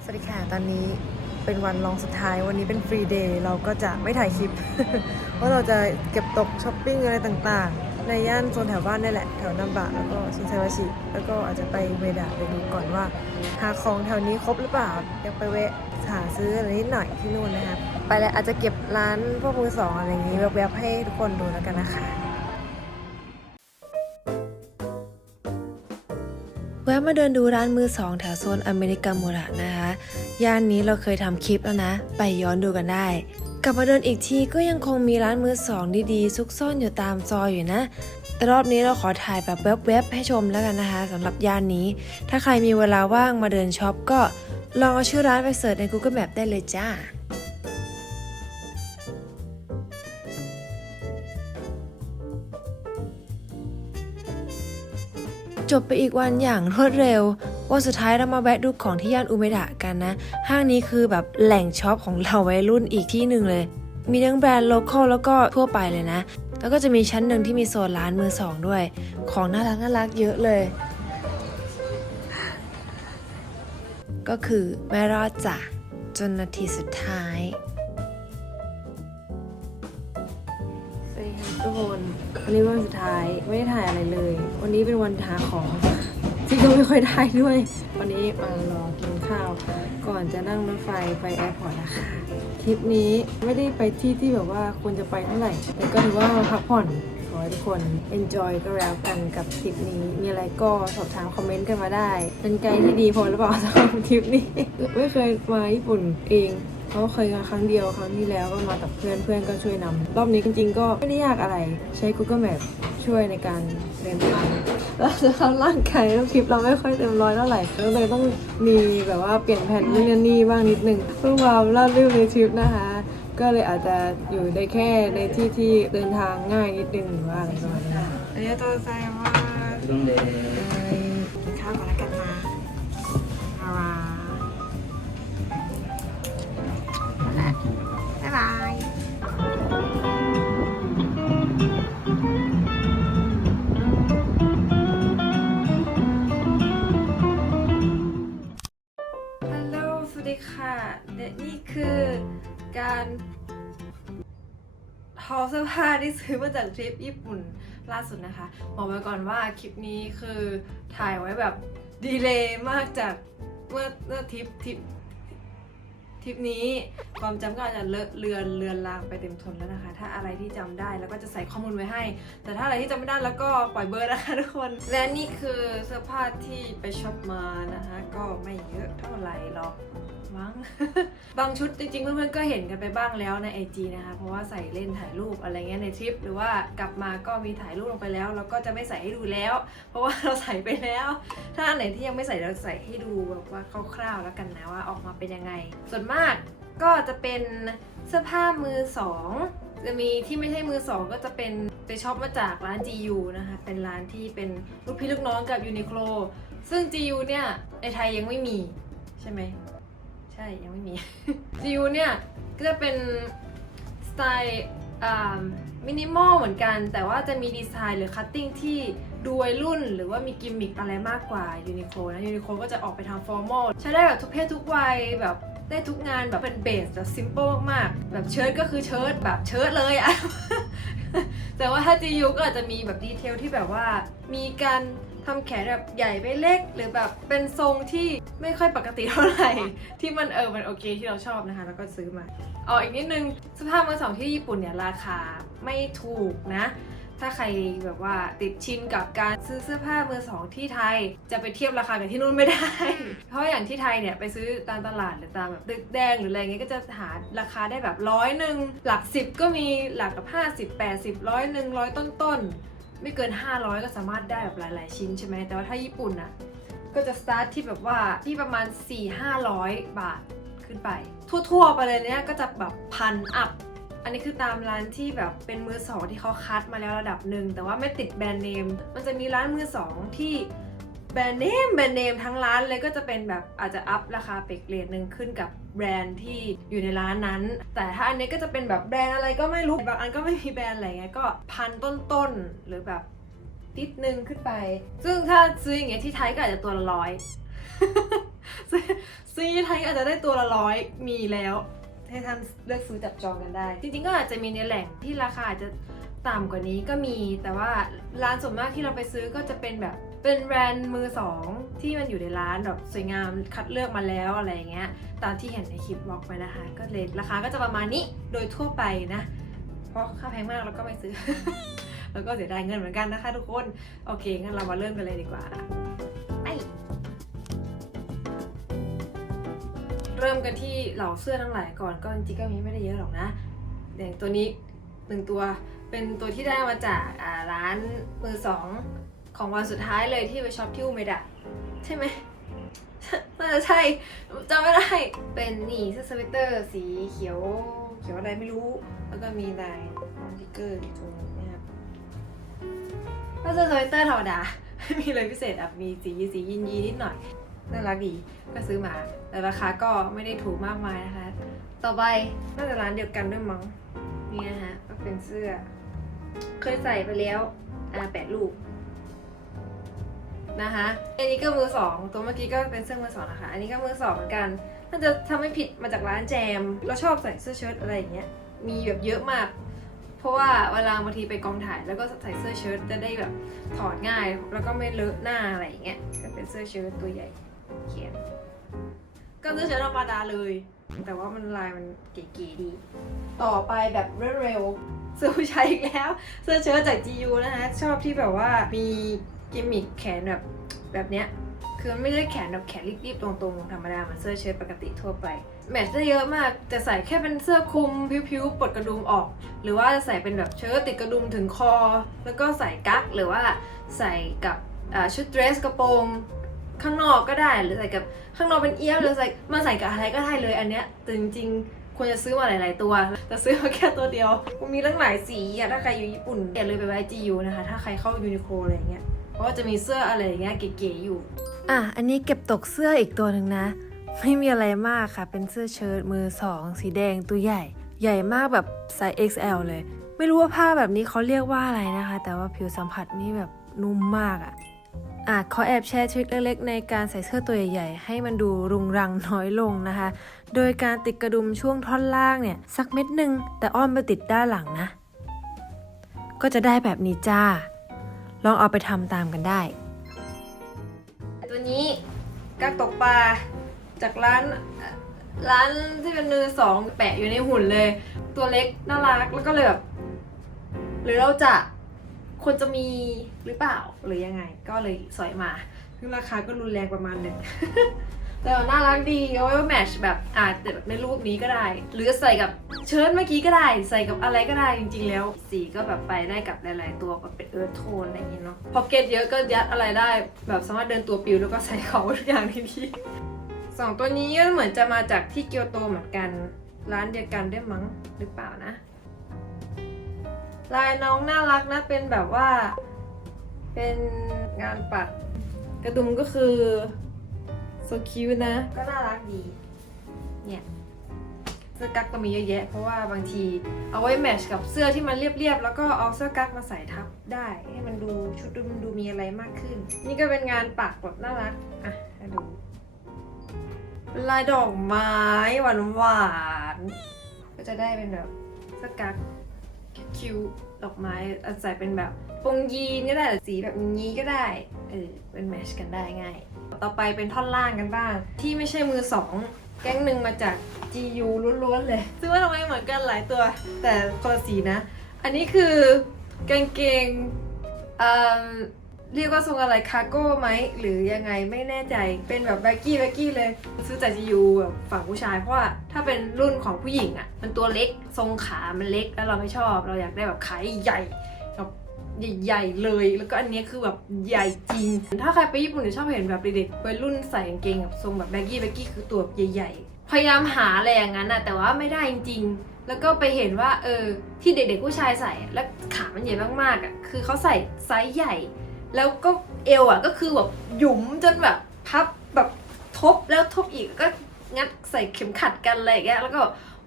สวัสดีค่ะตอนนี้เป็นวันรองสุดท้ายวันนี้เป็นฟรีเดย์เราก็จะไม่ถ่ายคลิป เพราะเราจะเก็บตกช้อปปิ้งอะไรต่างๆในย่านโซนแถวบ้านนี่แหละแถวนัมบะแล้วก็ชินไซวาชิแล้วก็อาจจะไปเวดะไปดูก่อนว่าหาของแถวนี้ครบหรือเปล่าอยากไปแวะหาซื้ออะไรนิดหน่อยที่นู่นนะครับไปแล้วอาจจะเก็บร้านพวกมือสองอะไรอย่างนี้แวบๆให้ทุกคนดูแล้วกันนะคะแวะมาเดินดูร้านมือสองแถวโซนอเมริกาโมระนะคะย่านนี้เราเคยทำคลิปแล้วนะไปย้อนดูกันได้กลับมาเดินอีกทีก็ยังคงมีร้านมือสองดีๆซุกซ่อนอยู่ตามซอยอยู่นะแต่รอบนี้เราขอถ่ายแบบแวบๆให้ชมแล้วกันนะคะสำหรับย่านนี้ถ้าใครมีเวลาว่างมาเดินช็อปก็ลองเอาชื่อร้านไปเสิร์ชใน Google Map ได้เลยจ้าจบไปอีกวันอย่างรวดเร็ววันสุดท้ายเรามาแวะดูของที่ย่านอุเมดะกันนะห้างนี้คือแบบแหล่งช็อปของเราวัยรุ่นอีกที่หนึ่งเลยมีทั้งแบรนด์โลคอลแล้วก็ทั่วไปเลยนะแล้วก็จะมีชั้นหนึ่งที่มีโซนร้านมือสองด้วยของน่ารักเยอะเลยก็คือไม่รอดจ้ะจนนาทีสุดท้ายสวัสดีค่ะทุกคนวันนี้วันสุดท้ายไม่ได้ถ่ายอะไรเลยวันนี้เป็นวันหาของที่ก็ไม่ค่อยได้ด้วยวันนี้มารอกินข้าวก่อนจะนั่งรถไฟไปแอร์พอร์ตนะคะทริปนี้ไม่ได้ไปที่แบบว่าควรจะไปเท่าไหร่แต่ก็ถือว่ามาพักผ่อนขอให้ทุกคน enjoy ก็แล้วกันกับทริปนี้มีอะไรก็สอบถามคอมเมนต์กันมาได้เป็นไกด์ที่ดีพอหรือเปล่าสำหรับทริปนี้ไม่เคยมาญี่ปุ่นเองเขาเคยมาครั้งเดียวครั้งที่แล้วก็มากับเพื่อนก็ช่วยนำรอบนี้จริงๆก็ไม่ได้ยากอะไรใช้ Google Map ช่วยในการเดินทางแล้วจะทำร่างกายแล้วคลิปเราไม่ค่อยเต็มร้อยเท่าไหร่ก็เลยต้องมีแบบว่าเปลี่ยนแผนนู่นนี่บ้างนิดนึงเพื่อความราบรื่นในทริปนะคะก็เลยอาจจะอยู่ได้แค่ในที่ที่เดินทางง่ายนิดนึงหรือว่าอะไรประมาณนี้อันนี้ตัวไซว่ากินข้าวก่อนแล้วกันนะบ๊ายบายฮัลโหลสวัสดีค่ะและนี่คือการhaulเสื้อผ้าที่ซื้อมาจากทริปญี่ปุ่นล่าสุดนะคะบอกไว้ก่อนว่าคลิปนี้คือถ่ายไว้แบบดีเลย์มากจากเมื่อทริปนี้ความจำก็อาจจะเลอะเลือนลางไปเต็มทนแล้วนะคะถ้าอะไรที่จำได้แล้วก็จะใส่ข้อมูลไว้ให้แต่ถ้าอะไรที่จำไม่ได้แล้วก็ปล่อยเบอร์นะคะทุกคนและนี่คือเสื้อผ้าที่ไปช็อปมานะคะก็ไม่เยอะเท่าไหร่หรอกมั้ง บางชุดจริงๆเพื่อนๆก็เห็นกันไปบ้างแล้วใน IG นะคะเพราะว่าใส่เล่นถ่ายรูปอะไรเงี้ยในทริปหรือว่ากลับมาก็มีถ่ายรูปลงไปแล้วแล้วก็จะไม่ใส่ให้ดูแล้ว เพราะว่าเราใส่ไปแล้วถ้าอันไหนที่ยังไม่ใส่เราใส่ให้ดูแบบว่าคร่าวๆแล้วกันนะว่าออกมาเป็นยังไงส่วนมากก็จะเป็นเสื้อผ้ามือสองจะมีที่ไม่ใช่มือสองก็จะเป็นไปช็อปมาจากร้าน GU นะคะเป็นร้านที่เป็นลูกพี่ลูกน้องกับ Uniqlo ซึ่ง GU เนี่ยในไทยยังไม่มีใช่ไหมใช่ยังไม่มี GU เนี่ยก็จะเป็นสไตล์มินิมอลเหมือนกันแต่ว่าจะมีดีไซน์หรือคัตติ้งที่ดูวัยรุ่นหรือว่ามีกิมมิคอะไรมากกว่า Uniqlo นะ Uniqlo ก็จะออกไปทางฟอร์มอลใช้ได้แบบทุกเพศทุกวัยแบบได้ทุกงานแบบเป็นเบสแบบซิมเปิลมากๆแบบเชิ้ตก็คือเชิ้ตแบบเชิ้ตเลยอะ แต่ว่าถ้า GU ก็อาจจะมีแบบดีเทลที่แบบว่ามีการทำแขนแบบใหญ่ไปเล็กหรือแบบเป็นทรงที่ไม่ค่อยปกติเท่าไหร่ที่มันมันโอเคที่เราชอบนะคะแล้วก็ซื้อมาอีกนิดนึงเสื้อผ้ามือสองที่ญี่ปุ่นเนี่ยราคาไม่ถูกนะถ้าใครแบบว่าติดชินกับการซื้อเสื้อผ้ามือสองที่ไทยจะไปเทียบราคากับที่นู่นไม่ได้ เพราะอย่างที่ไทยเนี่ยไปซื้อตามตลาดหรือตามแบบตึกแดงหรืออะไรเงี้ยก็จะหาราคาได้แบบ100หลัก10ก็มีหลักกับ50 80 100ต้นไม่เกิน500ก็สามารถได้แบบหลายๆชิ้นใช่ไหมแต่ว่าถ้าญี่ปุ่นอ่ะก็จะสตาร์ทที่แบบว่าที่ประมาณ 4-500 บาทขึ้นไปทั่วๆไปเลยเนี้ยก็จะแบบ1,000 อัพอันนี้คือตามร้านที่แบบเป็นมือสองที่เขาคัดมาแล้วระดับหนึ่งแต่ว่าไม่ติดแบรนด์เนมมันจะมีร้านมือสองที่แบรนด์เนมทั้งร้านเลยก็จะเป็นแบบอาจจะอัพราคาไปเกรดนึงขึ้นกับแบรนด์ที่อยู่ในร้านนั้นแต่ถ้าอันนี้ก็จะเป็นแบบแบรนด์อะไรก็ไม่รู้บางอันก็ไม่มีแบรนด์อะไรเงี้ยก็1,000 ต้นหรือแบบนิดนึงขึ้นไปซึ่งถ้าซื้ออย่างเงี้ยที่ไทยก็อาจจะตัวละ100 ซื้อไทยอาจจะได้ตัวละ100มีแล้วให้ท่านเลือกซื้อจับจองกันได้จริงๆก็อาจจะมีในแหล่งที่ราคาอาจจะต่ำกว่านี้ก็มีแต่ว่าร้านส่วนมากที่เราไปซื้อก็จะเป็นแบบเป็นแบรนด์มือสองที่มันอยู่ในร้านแบบสวยงามคัดเลือกมาแล้วอะไรอย่างเงี้ยตามที่เห็นในคลิปบอกไปนะคะก็เลยราคาก็จะประมาณนี้โดยทั่วไปนะเพราะค่าแพงมากเราก็ไม่ซื้อ แล้วก็เสียดายเงินเหมือนกันนะคะทุกคนโอเคงั้นเรามาเริ่มกันเลยดีกว่าไปเริ่มกันที่เหล่าเสื้อทั้งหลายก่อนก็จริงๆก็มีไม่ได้เยอะหรอกนะอย่างตัวนี้1ตัวเป็นตัวที่ได้มาจากร้านมือสองของวันสุดท้ายเลยที่ไปช็อปที่อุเมดะใช่ไหม น่าจะใช่จำไม่ได้เป็นนี่เสื้อสเวตเตอร์สีเขียวอะไรไม่รู้แล้วก็มีลายสติกเกอร์อยู่ตรงนี้นะครับก็เสื้อสเวตเตอร์ธรรมดา ไม่มีอะไรพิเศษมีสียินนิดหน่อยน่ารักดีก็ซื้อมาแต่ราคาก็ไม่ได้ถูกมากมายนะคะต่อไปน่าจะร้านเดียวกันด้วยมั้งนี่นะฮะก็เป็นเสื้อเคยใส่ไปแล้ว8 ลูกนะคะอันนี้ก็มือสองตัวเมื่อกี้ก็เป็นเสื้อมือสองนะคะอันนี้ก็มือสองเหมือนกันน่าจะทำไม่ผิดมาจากร้านแจมเราชอบใส่เสื้อเชิ้ตอะไรอย่างเงี้ยมีแบบเยอะมากเพราะว่าเวลาบางทีไปกองถ่ายแล้วก็ใส่เสื้อเชิ้ตจะได้แบบถอดง่ายแล้วก็ไม่เลอะหน้าอะไรอย่างเงี้ยก็เป็นเสื้อเชิ้ตตัวใหญ่เขียนก็เสื้อเชิ้ตธรรมดาเลยแต่ว่ามันลายมันเก๋ๆดีต่อไปแบบเร็วๆเสื้อผู้ชายอีกแล้วเสื้อเชิ้ตจาก GU นะคะชอบที่แบบว่ามีกิมมิคแขนแบบเนี้ยคือไม่ได้แขนแบบแขนรีบๆตรงๆธรรมดาเหมือนเสื้อเชิ้ตปกติทั่วไปแมทได้เยอะมากจะใส่แค่เป็นเสื้อคลุมผิวๆปลดกระดุมออกหรือว่าจะใส่เป็นแบบเชิ้ตติดกระดุมถึงคอแล้วก็ใส่กั๊กหรือว่าใส่กับชุดเดรสกระโปรงข้างนอกก็ได้หรือใส่กับข้างนอกเป็นเอี้ยมหรือใส่กับอะไรก็ได้เลยอันเนี้ยแต่จริงๆควรจะซื้อมาหลายๆตัวแต่ซื้อมาแค่ตัวเดียวมันมีตั้งหลายสีอะถ้าใครอยู่ญี่ปุ่นอย่าเลยไปไว้ GU นะคะถ้าใครเข้ายูนิโคลอะไรอย่างเงี้ยเพราะว่าจะมีเสื้ออะไรอย่างเงี้ยเก๋ๆอยู่อันนี้เก็บตกเสื้ออีกตัวหนึ่งนะไม่มีอะไรมากค่ะเป็นเสื้อเชิ้ตมือสองสีแดงตัวใหญ่มากแบบไซส์ XL เลยไม่รู้ว่าผ้าแบบนี้เขาเรียกว่าอะไรนะคะแต่ว่าผิวสัมผัสนี่แบบนุ่มมากขอแอบแชร์ทริคเล็กๆในการใส่เสื้อตัวใหญ่ๆให้มันดูรุงรังน้อยลงนะคะโดยการติดกระดุมช่วงท่อนล่างเนี่ยสักเม็ดนึงแต่อ้อมไปติดด้านหลังนะก็จะได้แบบนี้จ้าลองเอาไปทำตามกันได้ตัวนี้กั๊กตกปลาจากร้านที่เป็นมือสองแปะอยู่ในหุ่นเลยตัวเล็กน่ารักแล้วก็เลยแบบหรือเราจะควรจะมีหรือเปล่าหรือยังไงก็เลยสอยมาซึ่งราคาก็รุนแรงประมาณหนึ่ง แต่น่ารักดีเอาไว้แมทช์แบบแบบในรูปนี้ก็ได้หรือใส่กับเชิ้ตเมื่อกี้ก็ได้ใส่กับอะไรก็ได้จริงๆแล้วสีก็แบบไปได้กับหลายๆตัวแบบเป็นเอิร์ธโทนอะไรอย่างเงี้ยเนาะพ็อกเก็ตเยอะก็ยัดอะไรได้แบบสามารถเดินตัวปิวแล้วก็ใส่ของทุกอย่างที่นี่สองตัวนี้ก็เหมือนจะมาจากที่เกียวโตเหมือนกันร้านเดียวกันด้วยมั้งหรือเปล่านะลายน้องน่ารักนะเป็นแบบว่าเป็นงานปักกระดุมก็คือโซคิวนะก็น่ารักดีเนี่ยเสื้อกั๊กก็มีเยอะแยะเพราะว่าบางทีเอาไว้แมทช์กับเสื้อที่มันเรียบๆแล้วก็เอาเสื้อกั๊กมาใส่ทับได้ให้มันดูชุดมันดูมีอะไรมากขึ้นนี่ก็เป็นงานปักแบบน่ารักให้ดูเป็นลายดอกไม้หวานๆก็จะได้เป็นแบบเสื้อกั๊กคิวดอกไม้ใส่เป็นแบบปงยีนก็ได้หรือสีแบบนี้ก็ได้เป็นแมทช์กันได้ง่ายต่อไปเป็นท่อนล่างกันบ้างที่ไม่ใช่มือสองแก๊งหนึ่งมาจาก GU ล้วนๆเลยซึ่งว่าทำไมเหมือนกันหลายตัวแต่คนละสีนะอันนี้คือกางเกงเรียกว่าทรงอะไรคาร์โก้ไหมหรือยังไงไม่แน่ใจเป็นแบบแบ็กกี้เลยซื้อจาก GU แบบฝั่งผู้ชายเพราะว่าถ้าเป็นรุ่นของผู้หญิงมันตัวเล็กทรงขามันเล็กแล้วเราไม่ชอบเราอยากได้แบบขาใหญ่ใหญ่เลยแล้วก็อันนี้คือแบบใหญ่จริงถ้าใครไปญี่ปุ่นจะชอบเห็นแบบเด็กๆวัยรุ่นใส่กางเกงแบบทรงแบบแบ็กกี้คือตัวใหญ่ๆพยายามหาอะไรอย่างนั้นแต่ว่าไม่ได้จริงๆแล้วก็ไปเห็นว่าที่เด็กๆผู้ชายใส่แล้วขามันใหญ่มากๆคือเขาใส่ไซส์ใหญ่แล้วก็เอวก็คือแบบหยุมจนแบบพับแบบทบแล้วทบอีกก็งัดใส่เข็มขัดกันอะไรอย่างเงี้ยแล้วก็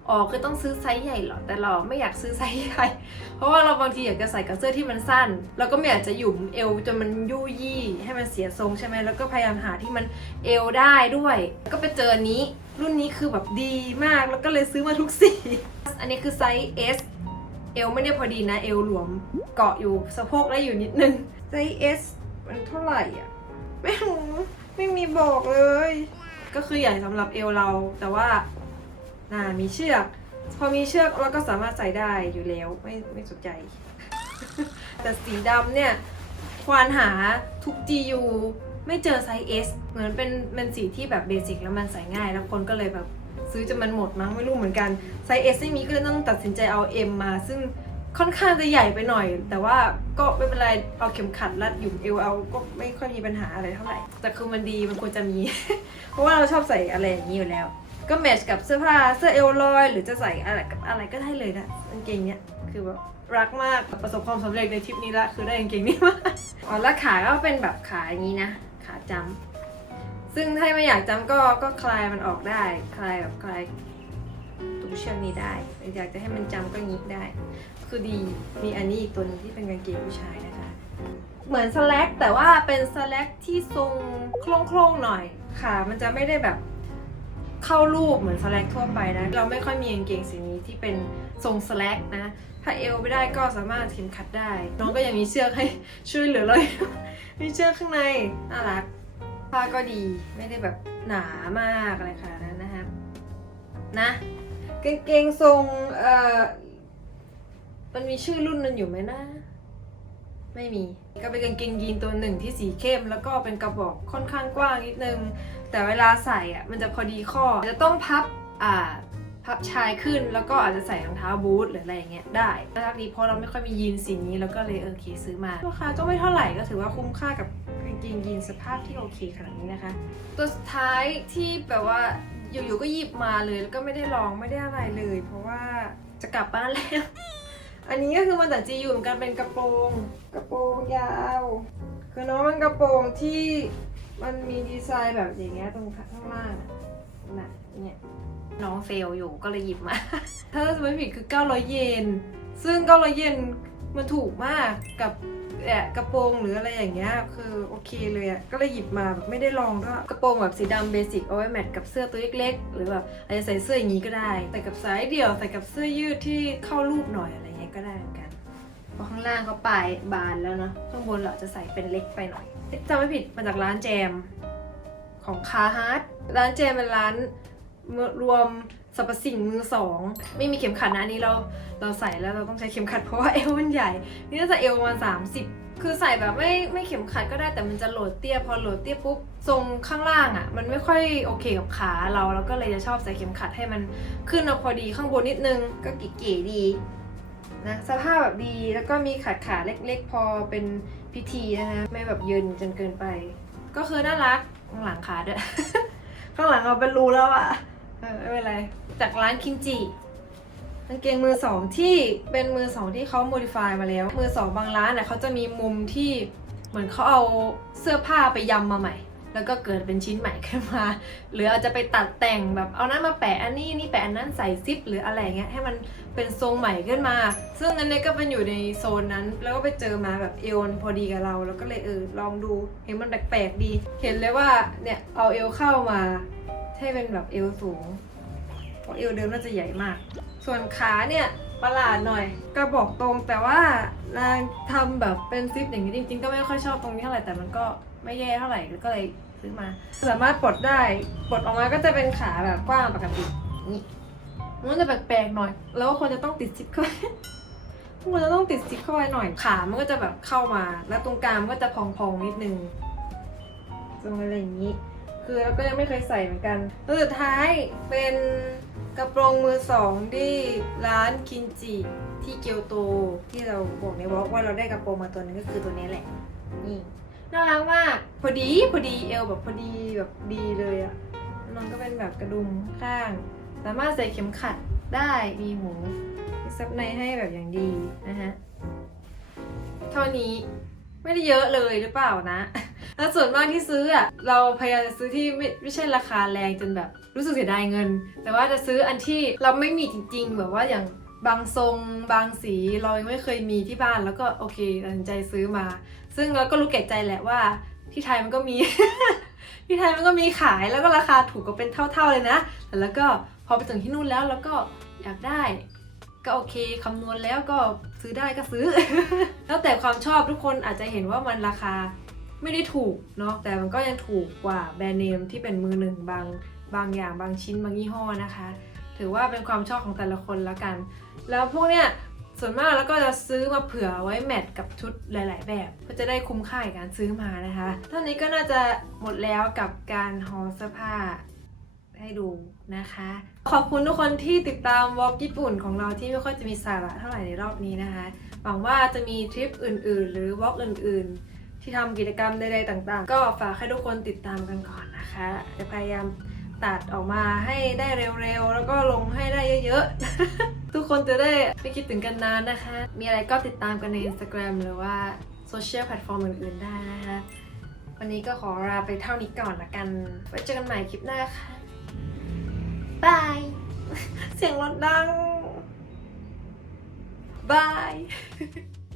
อ๋อคือต้องซื้อไซส์ใหญ่เหรอแต่เราไม่อยากซื้อไซส์ใหญ่เพราะว่าเราบางทีอยากจะใส่กับเสื้อที่มันสั้นแล้วก็ไม่อยากจะหยุมเอวจนมันยุ่ยยี่ให้มันเสียทรงใช่ไหมแล้วก็พยายามหาที่มันเอวได้ด้วยก็ไปเจออันนี้รุ่นนี้คือแบบดีมากแล้วก็เลยซื้อมาทุกสีอันนี้คือไซส์ S เอวไม่ได้พอดีนะเอวหลวมเกาะอยู่สะโพกได้อยู่นิดนึงไซส์ S มันเท่าไหร่อ่ะไม่รู้ไม่มีบอกเลยก็คือใหญ่สำหรับเอวเราแต่ว่ามีเชือกพอมีเชือกเราก็สามารถใส่ได้อยู่แล้วไม่สนใจ แต่สีดำเนี่ยควานหาทุก GU ไม่เจอไซส์ S เหมือนเป็นสีที่แบบเบสิกแล้วมันใส่ง่ายแล้วคนก็เลยแบบซื้อจนมันหมดมั้งไม่รู้เหมือนกันไซส์ S ไม่มีก็เลยต้องตัดสินใจเอา M มาซึ่งค่อนข้างจะใหญ่ไปหน่อยแต่ว่าก็ไม่เป็นไรเอาเข็มขัดรัดหยุ่มเอวเอาก็ไม่ค่อยมีปัญหาอะไรเท่าไหร่แต่คือมันดีมันควรจะมี เพราะว่าเราชอบใส่อะไรอย่างนี้อยู่แล้วก็แมทช์กับเสื้อผ้าเสื้อเอวลอยหรือจะใส่อะไรกับอะไรก็ได้เลยนะกางเกงเนี้ยคือแบบรักมากประสบความสำเร็จในทริปนี้ละคือได้กางเกงนี้มากอ๋อแล้วขาก็เป็นแบบขาอย่างนี้นะขาจำซึ่งถ้าไม่อยากจำก็คลายมันออกได้คลายตัวเชือกนี้ได้อยากจะให้มันจำก็งี้ได้คือดีมีอันนี้อีกตัวนึงที่เป็นกางเกงผู้ชายนะคะเหมือนสแล็กแต่ว่าเป็นสแล็กที่ทรงโคร่งๆหน่อยขามันจะไม่ได้แบบเข้ารูปเหมือนสแล็กทั่วไปนะเราไม่ค่อยมีกางเกงสีนี้ที่เป็นทรงสแล็กนะถ้าเอวไม่ได้ก็สามารถเข็มขัดได้น้องก็ยังมีเชือกให้ช่วยเหลือเลย มีเชือกข้างในน่ารักผ้าก็ดีไม่ได้แบบหนามากอะไรขนาดนั้นนะคะนะกางเกงทรงมันมีชื่อรุ่นนั้นอยู่ไหมนะไม่มีก็เป็นกางเกงยีนตัวหนึ่งที่สีเข้มแล้วก็เป็นกระบอกค่อนข้างกว้างนิดนึงแต่เวลาใส่อ่ะมันจะพอดีข้อจะต้องพับชายขึ้นแล้วก็อาจจะใส่รองเท้าบูทหรืออะไรอย่างเงี้ยได้น่ารักดีเพราะเราไม่ค่อยมียีนสีนี้แล้วก็เลยโอเคซื้อมาราคาก็ไม่เท่าไหร่ก็ถือว่าคุ้มค่ากับกางเกงยีนสภาพที่โอเคขนาดนี้นะคะตัวสุดท้ายที่แบบว่าอยู่ๆก็หยิบมาเลยแล้วก็ไม่ได้ลองไม่ได้อะไรเลยเพราะว่าจะกลับบ้านแล้ว อันนี้ก็คือมาจาก GU เหมือนกันเป็นกระโปรงยาวคือน้องมันกระโปรงที่มันมีดีไซน์แบบอย่างเงี้ยตรงข้างล่างน่ะเนี่ยน้องเฟลอยู่ก็เลยหยิบมา ถ้าจะไม่ผิดคือ900 เยนซึ่ง900 เยนมันถูกมากกับกระโปรงหรืออะไรอย่างเงี้ยคือโอเคเลยอ่ะก็เลยหยิบมาแบบไม่ได้ลองด้วยกระโปรงแบบสีดำเบสิกเอาไว้แมทกับเสื้อตัวเล็กๆหรือแบบอาจจะใส่เสื้ออย่างนี้ก็ได้ใส่กับสายเดี่ยวใส่กับเสื้อยืดที่เข้ารูปหน่อยอะไรก็ได้เหมือนกันเพราะข้างล่างเขาปลายบานแล้วเนาะข้างบนเราจะใส่เป็นเล็กไปหน่อยจำไม่ผิดมาจากร้านแจมของคาฮาร์ดร้านแจมเป็นร้านรวมสรรพสิ่งมือสองไม่มีเข็มขัดนะอันนี้เราใส่แล้วเราต้องใช้เข็มขัดเพราะว่าเอวมันใหญ่นี่น่าจะเอวประมาณ30คือใส่แบบไม่เข็มขัดก็ได้แต่มันจะโหลดเตี้ยพอโหลดเตี้ยปุ๊บทรงข้างล่างอ่ะมันไม่ค่อยโอเคกับขาเราก็เลยจะชอบใส่เข็มขัดให้มันขึ้นมาพอดีข้างบนนิดนึงก็เก๋ๆดีนะสภาพแบบดีแล้วก็มีขาเล็กๆพอเป็นพิธีนะคะไม่แบบเยินจนเกินไปก็คือน่ารักข้างหลังขาด้วย ข้างหลังเราเป็นรูแล้วอะไม่เป็นไรจากร้านคินจิกางเกงมือสองที่เป็นมือสองที่เขาโมดิฟายมาแล้วมือสองบางร้านน่ะเขาจะมีมุมที่เหมือนเขาเอาเสื้อผ้าไปยำมาใหม่แล้วก็เกิดเป็นชิ้นใหม่ขึ้นมาหรืออาจจะไปตัดแต่งแบบเอานั้นมาแปะอันนี้นี่แปะอันนั้นใส่ซิปหรืออะไรเงี้ยให้มันเป็นทรงใหม่ขึ้นมาซึ่งอันนี้ก็เป็นอยู่ในโซนนั้นแล้วก็ไปเจอมาแบบเอวพอดีกับเราแล้วก็เลยลองดูเห็นมันแปลกๆดีเห็นเลยว่าเนี่ยเอาเอวเข้ามาให้เป็นแบบเอวสูงเพราะเอวเดิมน่าจะใหญ่มากส่วนขาเนี่ยประหลาดหน่อยกระบอกตรงแต่ว่านางทำแบบเป็นซิปอย่างนี้จริงๆก็ไม่ค่อยชอบตรงนี้เท่าไหร่แต่มันก็ไม่แย่เท่าไหร่ก็เลยซื้อมาสามารถปลดได้ปลดออกมาก็จะเป็นขาแบบกว้างปกตินี่มันจะแปลกๆหน่อยแล้วควรจะต้องติดซิปเข้าควรจะต้องติดซิปเข้าไว้หน่อยขามันก็จะแบบเข้ามาแล้วตรงกลางมันก็จะพองๆนิดนึงตรงอะไรอย่างนี้คือเราก็ยังไม่เคยใส่เหมือนกันแล้วสุดท้ายเป็นกระโปรงมือสองที่ร้านคินจิที่เกียวโตที่เราบอกในวอล์กว่าเราได้กระโปรงมาตัวนึงก็คือตัวนี้แหละนี่น่ารักมากพอดีเอวแบบพอดีแบบดีเลยอะน้องก็เป็นแบบกระดุมข้างสามารถใส่เข็มขัดได้มีหูมีซับในให้แบบอย่างดีนะฮะเท่านี้ไม่ได้เยอะเลยหรือเปล่านะ แล้วส่วนมากที่ซื้ออ่ะเราพยายามจะซื้อที่ไม่ใช่ราคาแรงจนแบบรู้สึกเสียดายเงิน แต่ว่าจะซื้ออันที่เราไม่มีจริงๆแบบว่าอย่างบางทรงบางสีเรายังไม่เคยมีที่บ้านแล้วก็โอเคตัดสินใจซื้อมา ซึ่งเราก็รู้แก่ใจแหละว่าที่ไทยมันก็มี ที่ไทยมันก็มีขายแล้วก็ราคาถูกก็เป็นเท่าๆเลยนะแต่แล้วก็พอไปถึงที่นู่นแล้วก็อยากได้ก็โอเคคำนวณแล้วก็ซื้อได้ก็ซื้อ แล้วแต่ความชอบทุกคนอาจจะเห็นว่ามันราคาไม่ได้ถูกเนาะแต่มันก็ยังถูกกว่าแบรนด์เนมที่เป็นมือหนึ่งบางอย่างบางชิ้นบางยี่ห้อนะคะ ถือว่าเป็นความชอบของแต่ละคนแล้วกัน แล้วพวกเนี้ยส่วนมากแล้วก็จะซื้อมาเผื่อไว้แมทกับชุดหลาย ๆ แบบเพื่อจะได้คุ้มค่าในการซื้อมานะคะเท่านี้ก็น่าจะหมดแล้วกับการฮอลเสื้อผ้าให้ดูนะคะ ขอบคุณทุกคนที่ติดตามวอล์กญี่ปุ่นของเราที่ไม่ค่อยจะมีสาระเท่าไหร่ในรอบนี้นะคะ หวังว่าจะมีทริปอื่น ๆ หรือวอล์กอื่น ๆ ที่ทำกิจกรรมใด ๆ ต่าง ๆ ก็ฝากให้ทุกคนติดตามกันก่อนนะคะ จะพยายามตัดออกมาให้ได้เร็ว ๆ แล้วก็ลงให้ได้เยอะ ๆ ทุกคนจะได้ไม่คิดถึงกันนานนะคะ มีอะไรก็ติดตามกันใน Instagram หรือว่าโซเชียลแพลตฟอร์มอื่น ๆ ได้นะคะ วันนี้ก็ขอลาไปเท่านี้ก่อนละกัน ไว้เจอกันใหม่คลิปหน้าค่ะ บาย เสียงรถดัง บาย